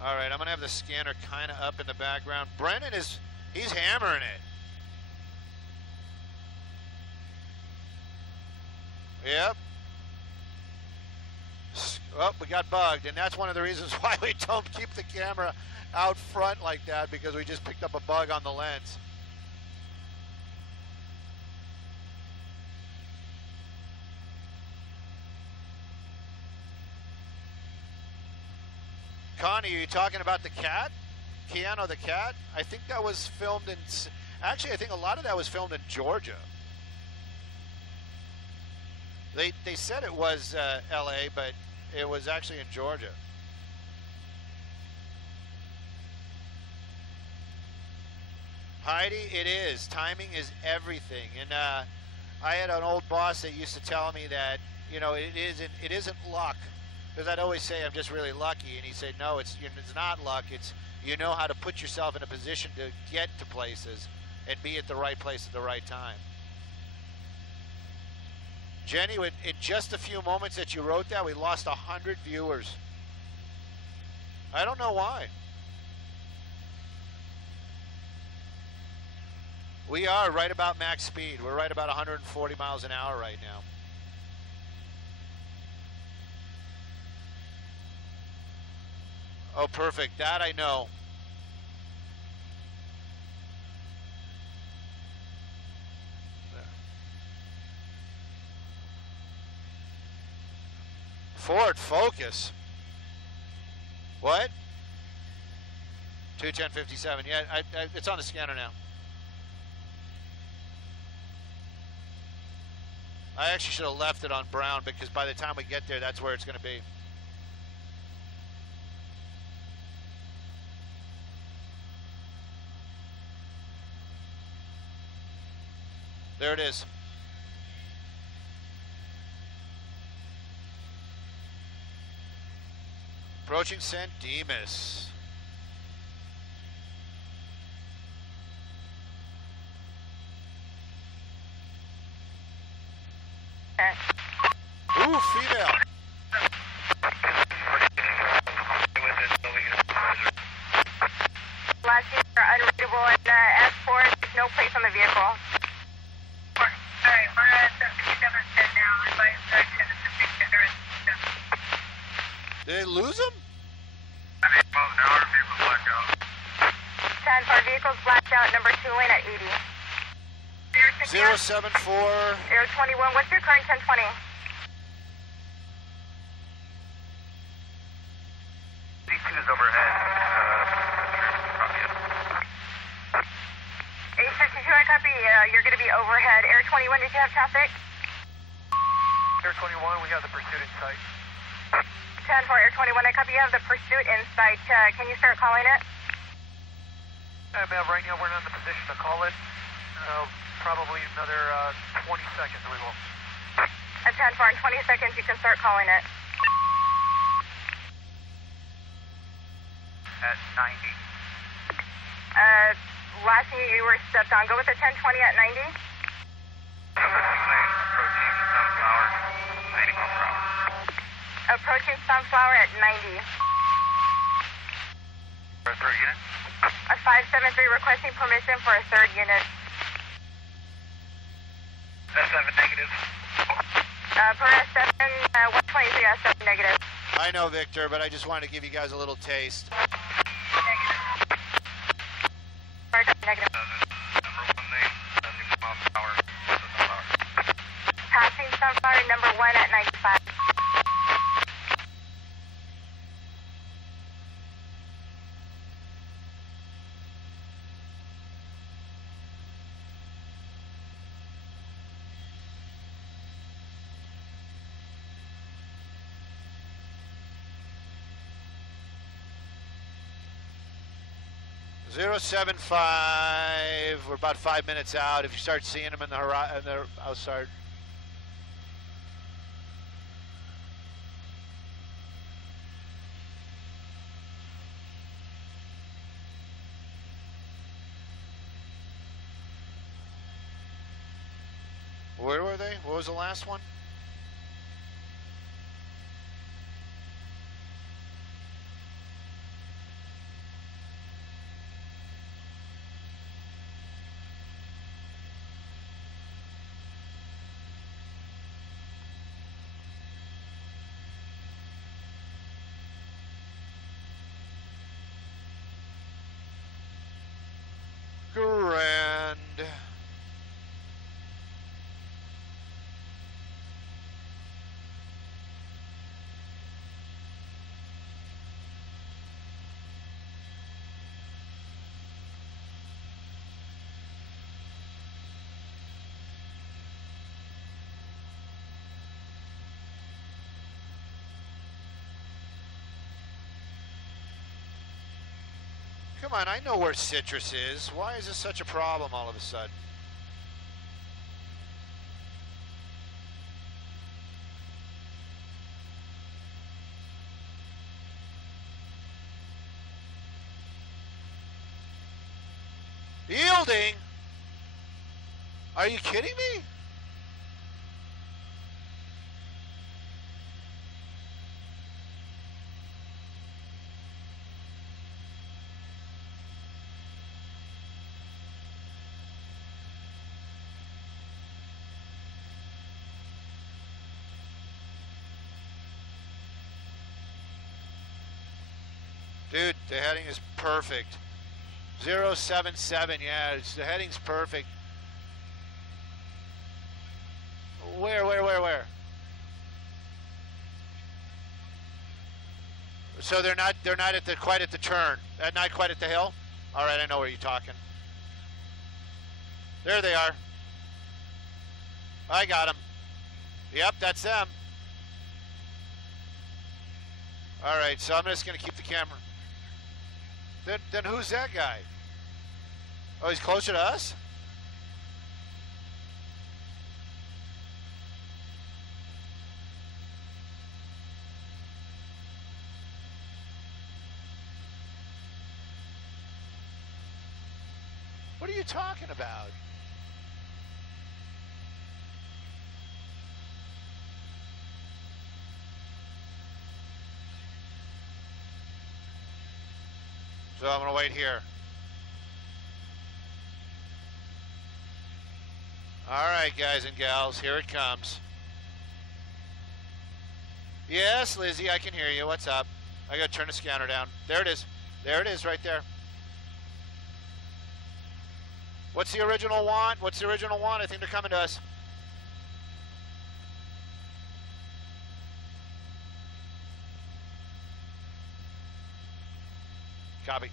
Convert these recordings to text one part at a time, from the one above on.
All right, I'm gonna have the scanner kind of up in the background. Brennan he's hammering it. Yep. Oh, we got bugged, and that's one of the reasons why we don't keep the camera out front like that, because we just picked up a bug on the lens. Connie, are you talking about the cat? Keanu the cat? I think that was filmed in... Actually, I think a lot of that was filmed in Georgia. They said it was L.A., but it was actually in Georgia. Heidi, it is. Timing is everything. And I had an old boss that used to tell me that, you know, it isn't luck. Because I'd always say I'm just really lucky, and he'd say, no, it's not luck. It's you know how to put yourself in a position to get to places and be at the right place at the right time. Jenny, in just a few moments that you wrote that, we lost 100 viewers. I don't know why. We are right about max speed. We're right about 140 miles an hour right now. Oh, perfect. That I know. Ford Focus. What? 21057. Yeah, it's on the scanner now. I actually should have left it on brown, because by the time we get there, that's where it's going to be. There it is. Approaching San Dimas. Ooh, female. Last year, unreadable and S4, there's no place on the vehicle. Alright, we're at 57 now. Invite Did they lose him? Now our vehicle's blacked out. 10 for vehicles blacked out, number 2 lane at 80. 074. Air 21, what's your current 1020? D2's overhead. 852, I copy. You're going to be overhead. Air 21, did you have traffic? Air 21, we have the pursuit in sight. 10 for Air 21, I copy. You have the pursuit in sight. Can you start calling it? Ma'am, right now we're not in the position to call it. Probably another 20 seconds we will. At 10 for, in 20 seconds you can start calling it. At 90. Last thing you were stepped on. Go with the 1020 at 90. Approaching Sunflower, 90 miles per hour. Approaching Sunflower at 90. For a third unit? A 573 requesting permission for a third unit. S7 negative. Per S7, 123 S7 negative. I know, Victor, but I just wanted to give you guys a little taste. Negative. Number 1 lane, 70 miles per hour. Sunflower. Passing Sunflower, number 1 at 95. Zero 075. We're about 5 minutes out. If you start seeing them in the horizon, I'll start. Where were they? What was the last one? Come on, I know where Citrus is. Why is this such a problem all of a sudden? Yielding? Are you kidding me? Dude, the heading is perfect. 077, yeah, the heading's perfect. Where? So they're not at the quite at the turn. Not quite at the hill? All right, I know where you're talking. There they are. I got them. Yep, that's them. All right, so I'm just going to keep the camera. Then who's that guy? Oh, he's closer to us? What are you talking about? So I'm going to wait here. All right, guys and gals, here it comes. Yes, Lizzie, I can hear you. What's up? I got to turn the scanner down. There it is. There it is right there. What's the original want? What's the original want? I think they're coming to us. Copy.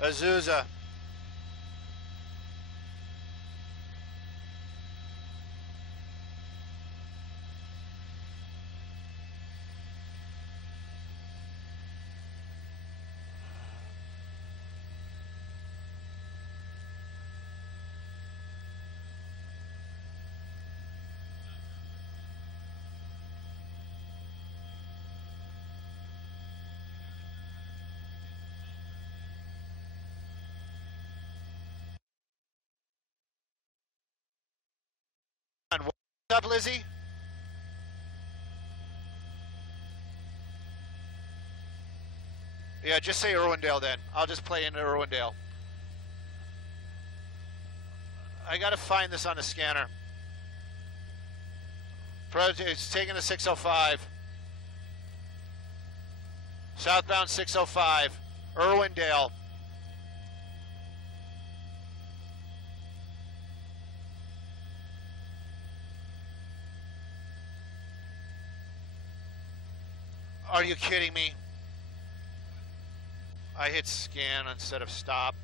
Azusa. What's up, Lizzie? Yeah, just say Irwindale then. I'll just play in Irwindale. I gotta find this on the scanner. It's taking the 605. Southbound 605. Irwindale. Are you kidding me? I hit scan instead of stop.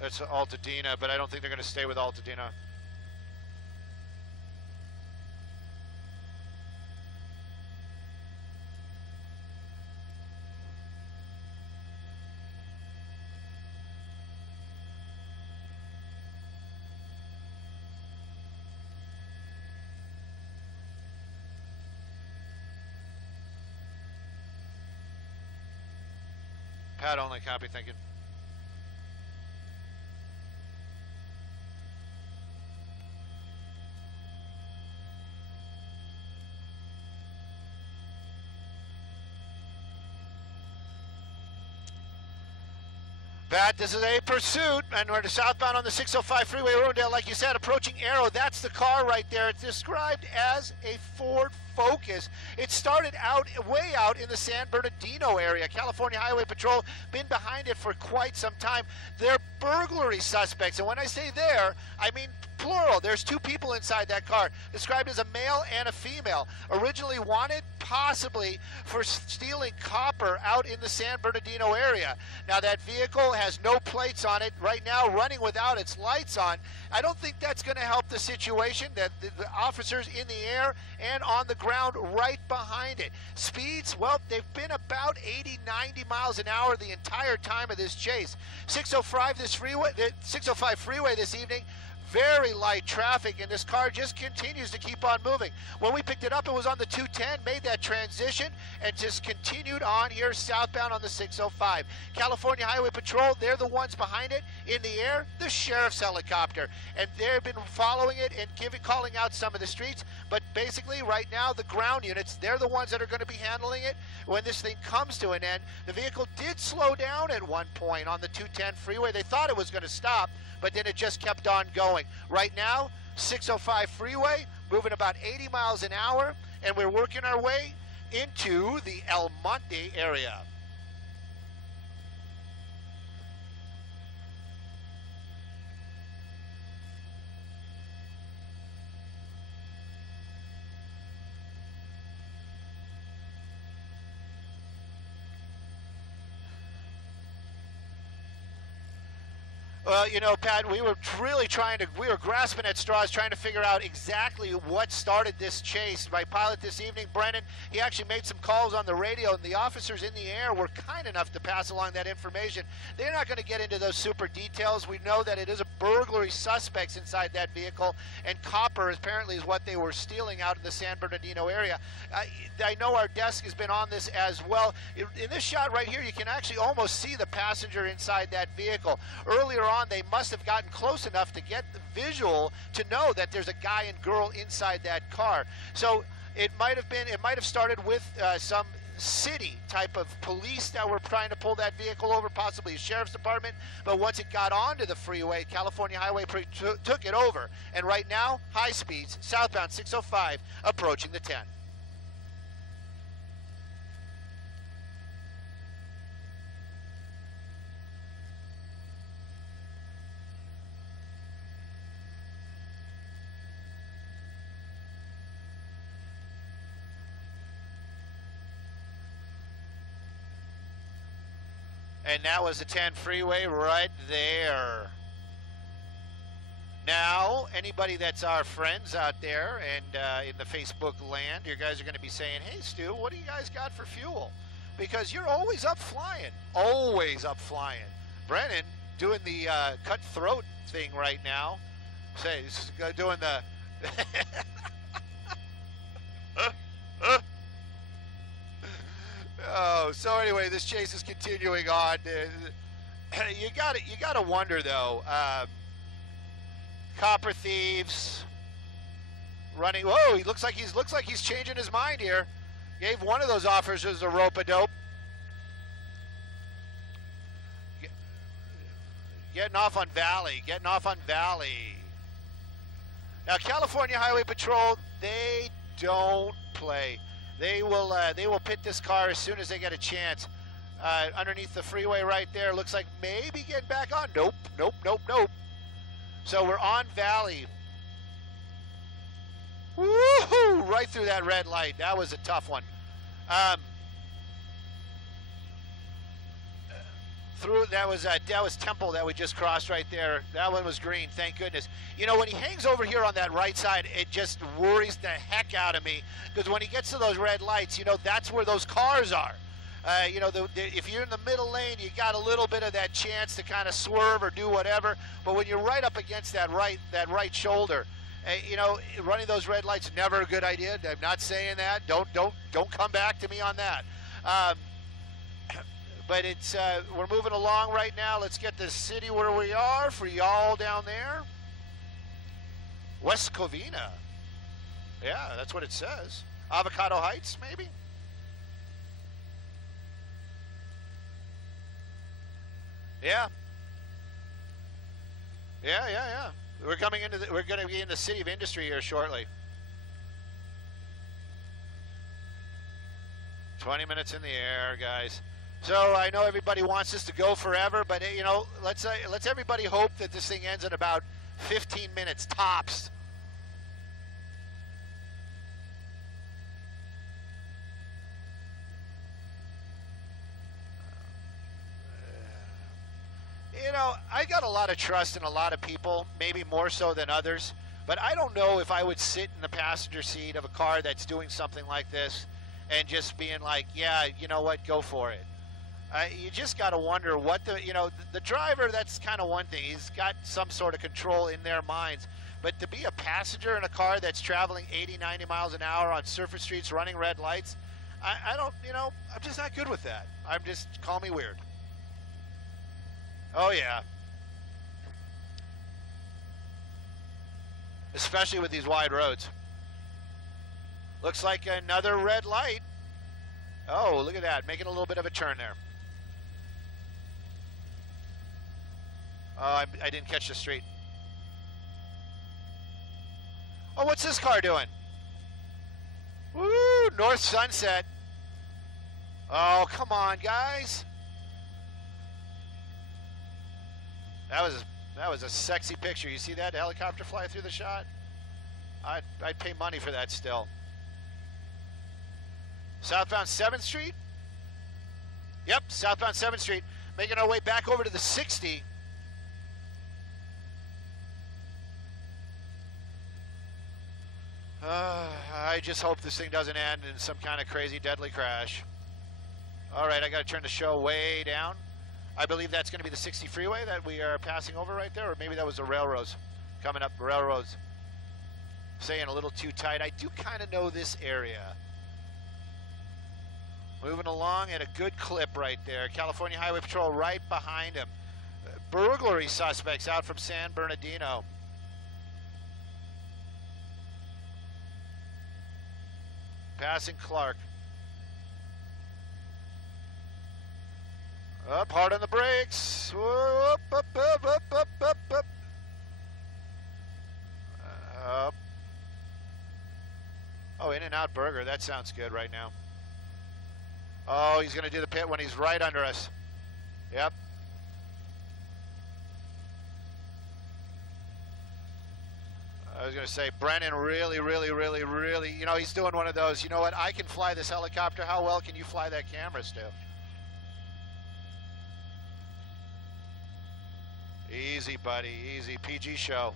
That's Altadena, but I don't think they're going to stay with Altadena. Pat only, copy, thank you. Pat, this is a pursuit, and we're southbound on the 605 freeway, Irwindale, like you said, approaching Arrow. That's the car right there. It's described as a Ford focus. It started way out in the San Bernardino area. California Highway Patrol been behind it for quite some time. They're burglary suspects, and when I say there, I mean plural. There's two people inside that car, described as a male and a female. Originally wanted possibly for stealing copper out in the San Bernardino area. Now that vehicle has no plates on it right now, running without its lights on. I don't think that's going to help the situation. That the officers in the air and on the ground right behind it. Speeds, well, they've been about 80, 90 miles an hour the entire time of this chase. 605 freeway this evening. Very light traffic, and this car just continues to keep on moving. When we picked it up, it was on the 210, made that transition, and just continued on here southbound on the 605. California Highway Patrol, they're the ones behind it. In the air, the sheriff's helicopter. And they've been following it and calling out some of the streets. But basically, right now, the ground units, they're the ones that are going to be handling it when this thing comes to an end. The vehicle did slow down at one point on the 210 freeway. They thought it was going to stop, but then it just kept on going. Right now, 605 freeway, moving about 80 miles an hour, and we're working our way into the El Monte area. Well, you know, Pat, we were really we were grasping at straws trying to figure out exactly what started this chase. My pilot this evening, Brennan, he actually made some calls on the radio, and the officers in the air were kind enough to pass along that information. They're not going to get into those super details. We know that it is a burglary suspects inside that vehicle, and copper apparently is what they were stealing out in the San Bernardino area. I know our desk has been on this as well. In this shot right here, you can actually almost see the passenger inside that vehicle. Earlier on, they must have gotten close enough to get the visual to know that there's a guy and girl inside that car. So it might have started with some city type of police that were trying to pull that vehicle over, possibly a sheriff's department. But once it got onto the freeway, California Highway took it over. And right now, high speeds, southbound 605, approaching the 10. And that was the 10 freeway right there. Now, anybody that's our friends out there and in the Facebook land, you guys are going to be saying, hey, Stu, what do you guys got for fuel? Because you're always up flying. Always up flying. Brennan doing the cutthroat thing right now. Say, this is doing the... Oh, so anyway, this chase is continuing on. You got to wonder though. Copper thieves running. Whoa, he looks like he's changing his mind here. Gave one of those officers a rope a dope. Getting off on Valley. Now, California Highway Patrol, they don't play. They will pit this car as soon as they get a chance. Underneath the freeway right there, looks like maybe getting back on. Nope. So we're on Valley. Woohoo! Right through that red light. That was a tough one. That was Temple that we just crossed right there. That one was green, thank goodness. You know, when he hangs over here on that right side, it just worries the heck out of me, because when he gets to those red lights, you know, that's where those cars are. You know, if you're in the middle lane, you got a little bit of that chance to kind of swerve or do whatever. But when you're right up against that right shoulder, you know, running those red lights, never a good idea. I'm not saying that. Don't come back to me on that. But it's we're moving along right now. Let's get the city where we are for y'all down there. West Covina. Yeah, that's what it says. Avocado Heights, maybe? Yeah. We're going to be in the city of industry here shortly. 20 minutes in the air, guys. So I know everybody wants this to go forever, but you know, let's everybody hope that this thing ends in about 15 minutes tops. You know, I got a lot of trust in a lot of people, maybe more so than others, but I don't know if I would sit in the passenger seat of a car that's doing something like this and just being like, yeah, you know what, go for it. You just got to wonder what the driver, that's kind of one thing. He's got some sort of control in their minds. But to be a passenger in a car that's traveling 80, 90 miles an hour on surface streets running red lights, I don't, I'm just not good with that. Call me weird. Oh, yeah. Especially with these wide roads. Looks like another red light. Oh, look at that. Making a little bit of a turn there. Oh, I didn't catch the street. Oh, what's this car doing? Woo! North Sunset. Oh, come on, guys. That was a sexy picture. You see that helicopter fly through the shot? I'd pay money for that still. Southbound 7th Street? Yep, southbound 7th Street. Making our way back over to the 60. I just hope this thing doesn't end in some kind of crazy deadly crash. All right, I got to turn the show way down. I believe that's going to be the 60 freeway that we are passing over right there, or maybe that was the railroads coming up. Railroads saying a little too tight. I do kind of know this area. Moving along at a good clip right there. California Highway Patrol right behind him. Burglary suspects out from San Bernardino. Passing Clark. Up, hard on the brakes. Whoop, up, up, up, up, up, up. Up. Oh, In-N-Out Burger. That sounds good right now. Oh, he's going to do the pit when he's right under us. Yep. I was going to say, Brennan really, he's doing one of those, you know what, I can fly this helicopter. How well can you fly that camera still? Easy, buddy, easy. PG show.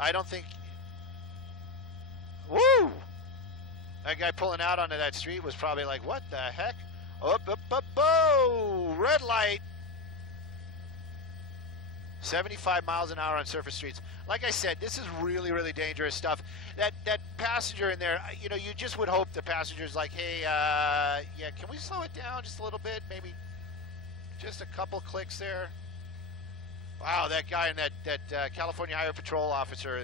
I don't think... Woo! That guy pulling out onto that street was probably like, what the heck? Up, up, up, oh! Red light! 75 miles an hour on surface streets. Like I said, this is really dangerous stuff. That passenger in there, you know, you just would hope the passenger's like, hey, yeah, can we slow it down just a little bit? Maybe just a couple clicks there. Wow, that guy in that California Highway Patrol officer,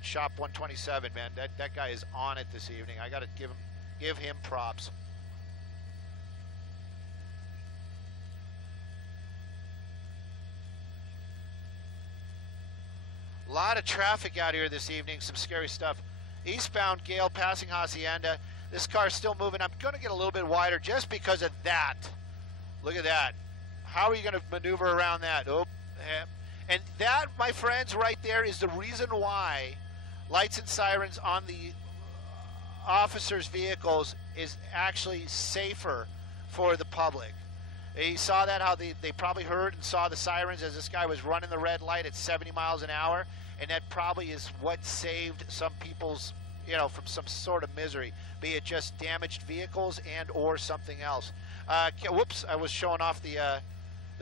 Shop 127, man, that guy is on it this evening. I got to give him props. A lot of traffic out here this evening, some scary stuff. Eastbound Gale passing Hacienda. This car's still moving. I'm going to get a little bit wider just because of that. Look at that. How are you going to maneuver around that? Oh, and that, my friends, right there is the reason why lights and sirens on the officers' vehicles is actually safer for the public. You saw that, how they probably heard and saw the sirens as this guy was running the red light at 70 miles an hour, and that probably is what saved some people's, you know, from some sort of misery, be it just damaged vehicles and or something else. Whoops, I was showing off the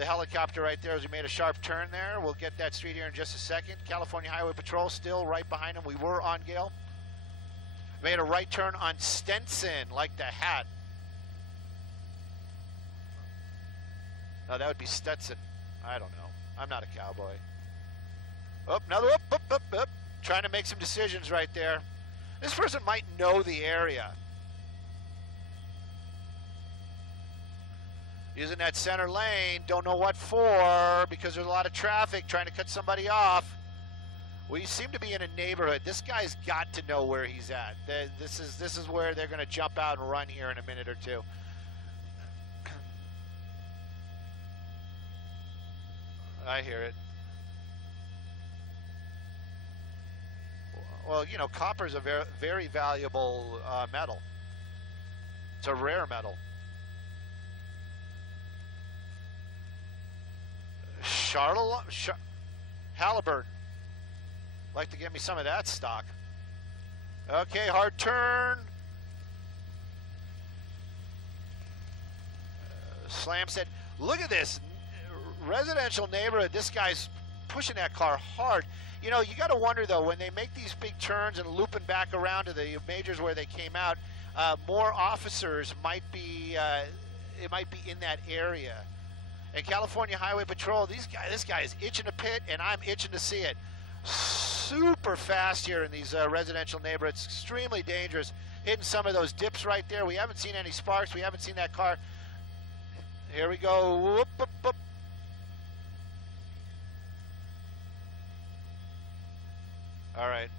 helicopter right there as we made a sharp turn there. We'll get that street here in just a second. California Highway Patrol still right behind him. We were on Gale. Made a right turn on Stenson, like the hat. No, that would be Stetson. I don't know. I'm not a cowboy. Oh, another up. Trying to make some decisions right there. This person might know the area. Using that center lane, don't know what for, because there's a lot of traffic trying to cut somebody off. We seem to be in a neighborhood. This guy's got to know where he's at. This is where they're going to jump out and run here in a minute or two. I hear it. Well, you know, copper is a very, very valuable metal. It's a rare metal. Halliburton. Like to get me some of that stock. Okay, hard turn. Slam said, look at this residential neighborhood. This guy's pushing that car hard. You know, you got to wonder, though, when they make these big turns and looping back around to the majors where they came out, more officers might be, it might be in that area. And California Highway Patrol, this guy is itching to pit, and I'm itching to see it. Super fast here in these residential neighborhoods, extremely dangerous. Hitting some of those dips right there. We haven't seen any sparks. We haven't seen that car. Here we go. Whoop, whoop, whoop. All right.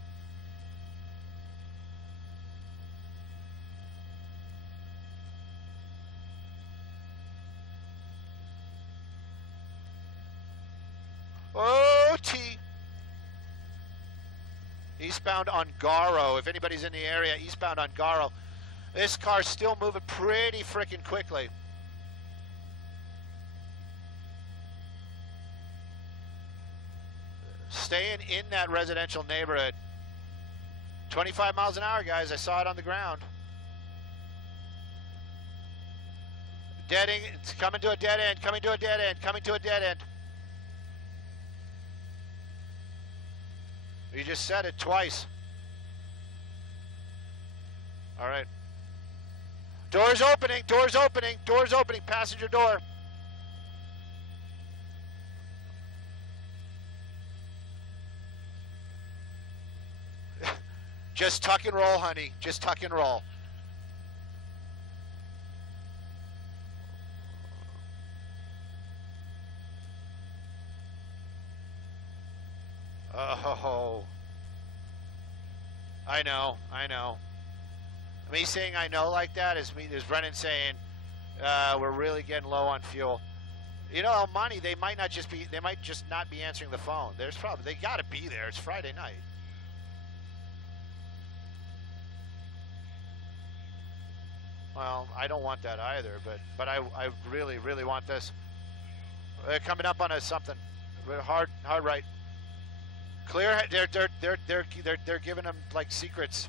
Oh, T. Eastbound on Garo. If anybody's in the area, eastbound on Garo. This car's still moving pretty freaking quickly. Staying in that residential neighborhood. 25 miles an hour, guys. I saw it on the ground. Deading. It's coming to a dead end. Coming to a dead end. Coming to a dead end. You just said it twice. All right. Doors opening. Doors opening. Doors opening. Passenger door. Just tuck and roll, honey. Just tuck and roll. Oh. I know. Me saying I know like that is Brennan saying we're really getting low on fuel. You know, El Monte, they might just not be answering the phone. They got to be there. It's Friday night. Well, I don't want that either, but I really, really want this. They're coming up on us something. Hard right. Clear. They're giving them like secrets.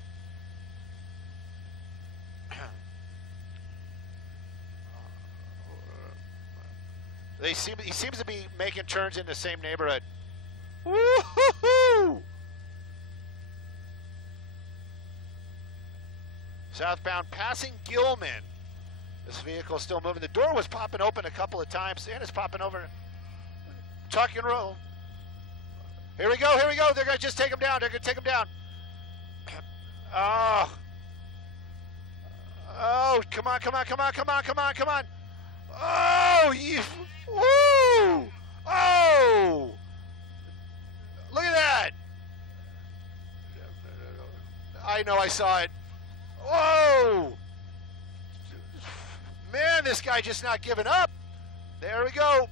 He seems to be making turns in the same neighborhood. Woo-hoo-hoo! Southbound passing Gilman. This vehicle is still moving. The door was popping open a couple of times, and it's popping over. Tuck and roll. Here we go. They're going to just take him down. Oh, come on. Oh, you. Woo! Oh! Look at that. I know I saw it. Whoa! Man, this guy just not giving up. There we go.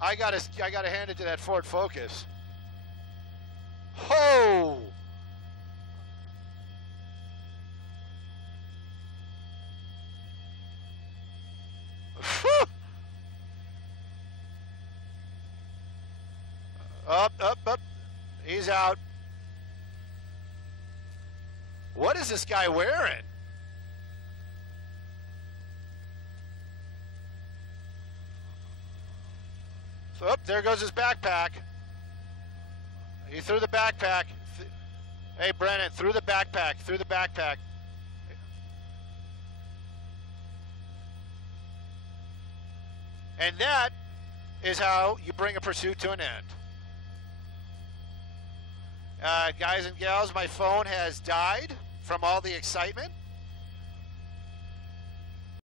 I gotta hand it to that Ford Focus. Ho! Up. He's out. What is this guy wearing? So, there goes his backpack. He threw the backpack. Hey, Brennan, threw the backpack. And that is how you bring a pursuit to an end. Guys and gals, my phone has died from all the excitement.